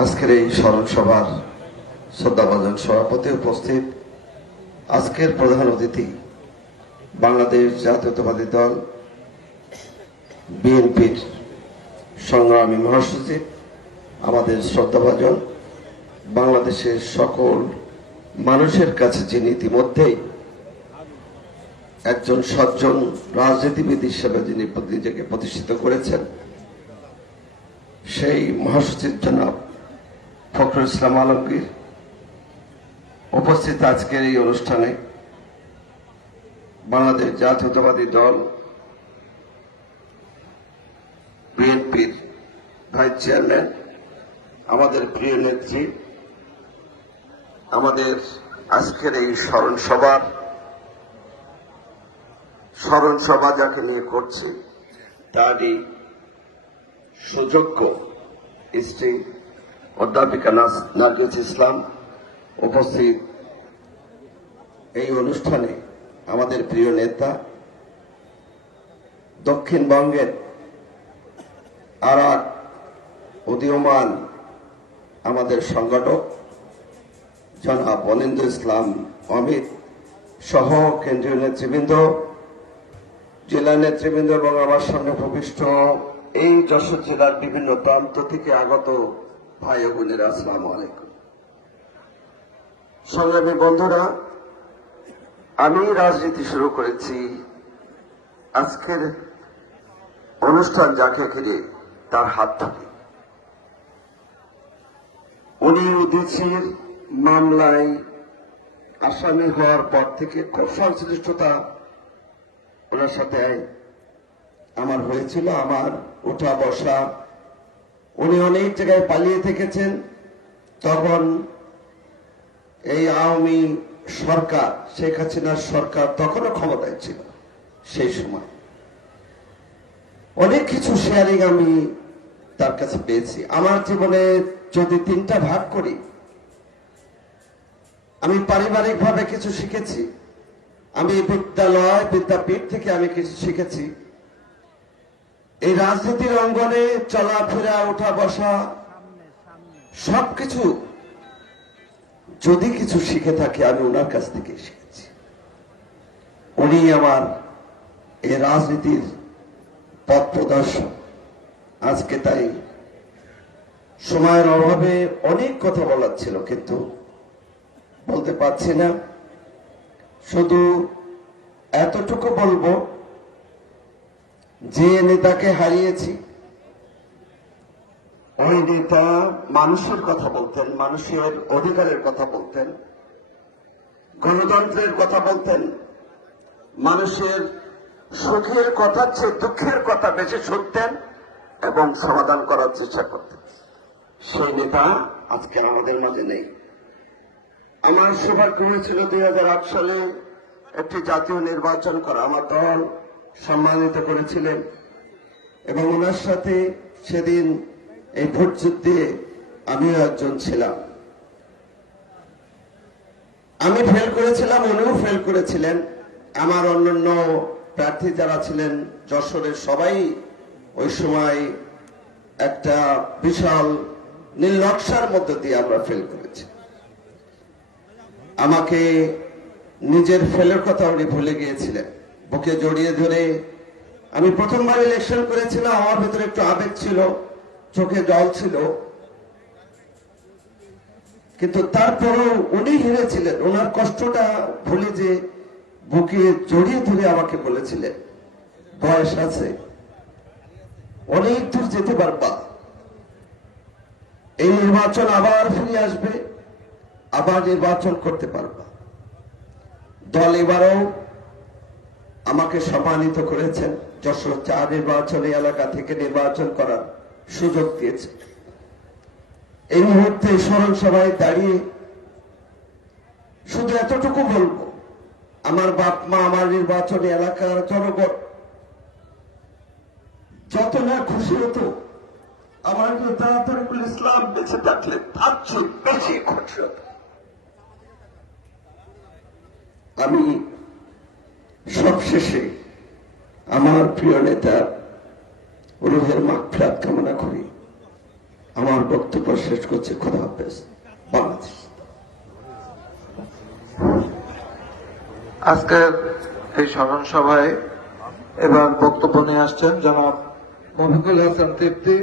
আজকের এই স্মরণ সভার শ্রদ্ধাভাজন সভাপতি উপস্থিত, আজকের প্রধান অতিথি বাংলাদেশ জাতীয়তাবাদী দল বিএনপির সংগ্রামী মহাসচিব, আমাদের শ্রদ্ধাভাজন বাংলাদেশের সকল মানুষের কাছে যিনি ইতিমধ্যেই একজন সজ্জন রাজনীতিবিদ হিসেবে যিনি নিজেকে প্রতিষ্ঠিত করেছেন, সেই মহাসচিব জনাব ফখরুল ইসলাম আলমগীর উপস্থিত আজকের এই অনুষ্ঠানে বাংলাদেশ জাতীয়তাবাদী দল বিএনপির ভাইস চেয়ারম্যান, আমাদের প্রিয় নেত্রী, আমাদের আজকের এই স্মরণ সভা যাকে নিয়ে করছি তারই সুযোগ্য স্ত্রী অধ্যাপিকা নার্গিস ইসলাম উপস্থিত এই অনুষ্ঠানে আমাদের প্রিয় নেতা, দক্ষিণবঙ্গের আর এক উদীয়মান আমাদের সংগঠক জনাব বলেন্দ্র ইসলাম অমিত সহ কেন্দ্রীয় নেতৃবৃন্দ, জেলা নেতৃবৃন্দ এবং আমার সামনে উপবিষ্ট এই যশোর জেলার বিভিন্ন প্রান্ত থেকে আগত ভাই ও বোনেরা, আসসালামু আলাইকুম। সংগ্রামী বন্ধুরা, আমি রাজনীতি শুরু করেছি আজকের অনুষ্ঠান যাকে ঘিরে তার হাত ধরে। উনি উদিচির মামলায় আসামি হওয়ার পর থেকে খুব সংশ্লিষ্টতা ওনার সাথে আমার হয়েছিল, আমার ওঠা বসা। উনি অনেক জায়গায় পালিয়ে থেকেছেন। তখন এই আওয়ামী সরকার, শেখ হাসিনার সরকার তখনও ক্ষমতায় ছিল। সেই সময় অনেক কিছু শেয়ারিং আমি তার কাছে পেয়েছি। আমার জীবনে যদি তিনটা ভাগ করি, আমি পারিবারিকভাবে কিছু শিখেছি, আমি বিদ্যাপীঠ থেকে আমি কিছু শিখেছি। এই রাজনীতির অঙ্গনে চলাফেরা, ওঠা বসা সবকিছু যদি কিছু শিখে থাকি আমি ওনার কাছ থেকে শিখেছি। উনি আমার এই রাজনীতির পথ প্রদর্শক। আজকে তাই সময়ের অভাবে অনেক কথা বলার ছিল, কিন্তু বলতে পারছি না। শুধু এতটুকু বলবো, যে নেতাকে হারিয়েছি ওই নেতা মানুষের কথা বলতেন, মানুষের অধিকারের কথা বলতেন, গণতন্ত্রের কথা বলতেন, মানুষের সুখের কথার চেয়ে দুঃখের কথা বেশি শুনতেন এবং সমাধান করার চেষ্টা করতেন। সেই নেতা আজকে আমাদের মাঝে নেই। আমার সৌভাগ্য হয়েছিল 2008 সালে একটি জাতীয় নির্বাচন করা। আমার দল সম্মানিত করেছিলেন এবং ওনার সাথে সেদিন এই ভোট যুদ্ধে আমিও একজন ছিলাম। আমি ফেল করেছিলাম, উনিও ফেল করেছিলেন। আমার অন্যান্য প্রার্থী যারা ছিলেন যশোরের সবাই ওই সময় একটা বিশাল নীল নকশার মধ্য দিয়ে আমরা ফেল করেছি। আমাকে নিজের ফেলের কথা উনি ভুলে গিয়েছিলেন। বুকে জড়িয়ে ধরে আমি প্রথমবার ইলেকশন করেছিলাম। আমার ভেতরে একটু আবেগ ছিল, চোখে জল ছিল, কিন্তু তারপরও উনি হেরেছিলেন। ওনার কষ্টটা ভুলে যে বুকে জড়িয়ে ধরে আমাকে বলেছিলেন, বয়স আছে, অনেক দূর যেতে পারবা, এই নির্বাচন আবার ফিরে আসবে, আবার নির্বাচন করতে পারবা। দল এবারও আমাকে সম্মানিত করেছেন, যশোর 4 নির্বাচনী এলাকা থেকে নির্বাচন করার সুযোগ দিয়েছে। এই মুহূর্তে স্মরণ সভায় দাঁড়িয়ে শুধু এতটুকু বলবো, আমার বাপ মা, আমার নির্বাচনী এলাকার জনগণ যত না খুশি হতো আমার নেতা তরিকুল ইসলাম বেঁচে থাকলে তার চেয়ে বেশি খুশি হতো। আমি সবশেষে আমার প্রিয় নেতা রুহের মাগফিরাত কামনা করি। আমার বক্তব্য শেষ করছি। খোদা হাফেজ। বাংলাদেশ। আজকের এই স্মরণ সভায় এবার বক্তব্য নিয়ে আসছেন জনাব মফিকুল হাসান তৃপ্তি।